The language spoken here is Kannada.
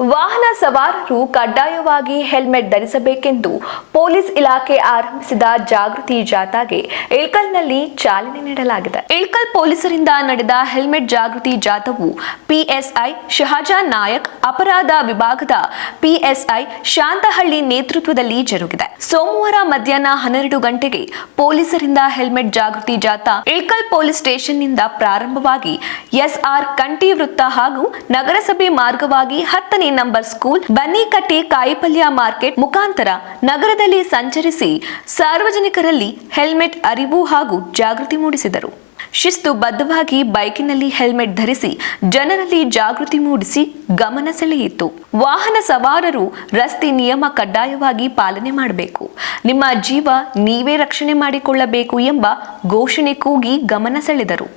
ವಾಹನ ಸವಾರರು ಕಡ್ಡಾಯವಾಗಿ ಹೆಲ್ಮೆಟ್ ಧರಿಸಬೇಕೆಂದು ಪೊಲೀಸ್ ಇಲಾಖೆ ಆರಂಭಿಸಿದ ಜಾಗೃತಿ ಜಾಥಾಗೆ ಇಳಕಲ್ನಲ್ಲಿ ಚಾಲನೆ ನೀಡಲಾಗಿದೆ. ಇಳಕಲ್ ಪೊಲೀಸರಿಂದ ನಡೆದ ಹೆಲ್ಮೆಟ್ ಜಾಗೃತಿ ಜಾಥಾವು ಪಿಎಸ್ಐ ಶಹಜಾನ್ ನಾಯಕ್, ಅಪರಾಧ ವಿಭಾಗದ ಪಿಎಸ್ಐ ಶಾಂತಹಳ್ಳಿ ನೇತೃತ್ವದಲ್ಲಿ ಜರುಗಿದೆ. ಸೋಮವಾರ ಮಧ್ಯಾಹ್ನ 12 ಗಂಟೆಗೆ ಪೊಲೀಸರಿಂದ ಹೆಲ್ಮೆಟ್ ಜಾಗೃತಿ ಜಾಥಾ ಇಳಕಲ್ ಪೊಲೀಸ್ ಸ್ಟೇಷನ್ನಿಂದ ಪ್ರಾರಂಭವಾಗಿ ಎಸ್ಆರ್ ಕಂಠಿ ವೃತ್ತ ಹಾಗೂ ನಗರಸಭೆ ಮಾರ್ಗವಾಗಿ 10ನೇ ನಂಬರ್ ಸ್ಕೂಲ್, ಬನ್ನಿಕಟ್ಟೆ, ಕಾಯಿಪಲ್ಯ ಮಾರ್ಕೆಟ್ ಮುಖಾಂತರ ನಗರದಲ್ಲಿ ಸಂಚರಿಸಿ ಸಾರ್ವಜನಿಕರಲ್ಲಿ ಹೆಲ್ಮೆಟ್ ಅರಿವು ಹಾಗೂ ಜಾಗೃತಿ ಮೂಡಿಸಿದರು. ಶಿಸ್ತುಬದ್ಧವಾಗಿ ಬೈಕಿನಲ್ಲಿ ಹೆಲ್ಮೆಟ್ ಧರಿಸಿ ಜನರಲ್ಲಿ ಜಾಗೃತಿ ಮೂಡಿಸಿ ಗಮನ ಸೆಳೆಯಿತು. ವಾಹನ ಸವಾರರು ರಸ್ತೆ ನಿಯಮ ಕಡ್ಡಾಯವಾಗಿ ಪಾಲನೆ ಮಾಡಬೇಕು, ನಿಮ್ಮ ಜೀವ ನೀವೇ ರಕ್ಷಣೆ ಮಾಡಿಕೊಳ್ಳಬೇಕು ಎಂಬ ಘೋಷಣೆ ಕೂಗಿ ಗಮನ ಸೆಳೆದರು.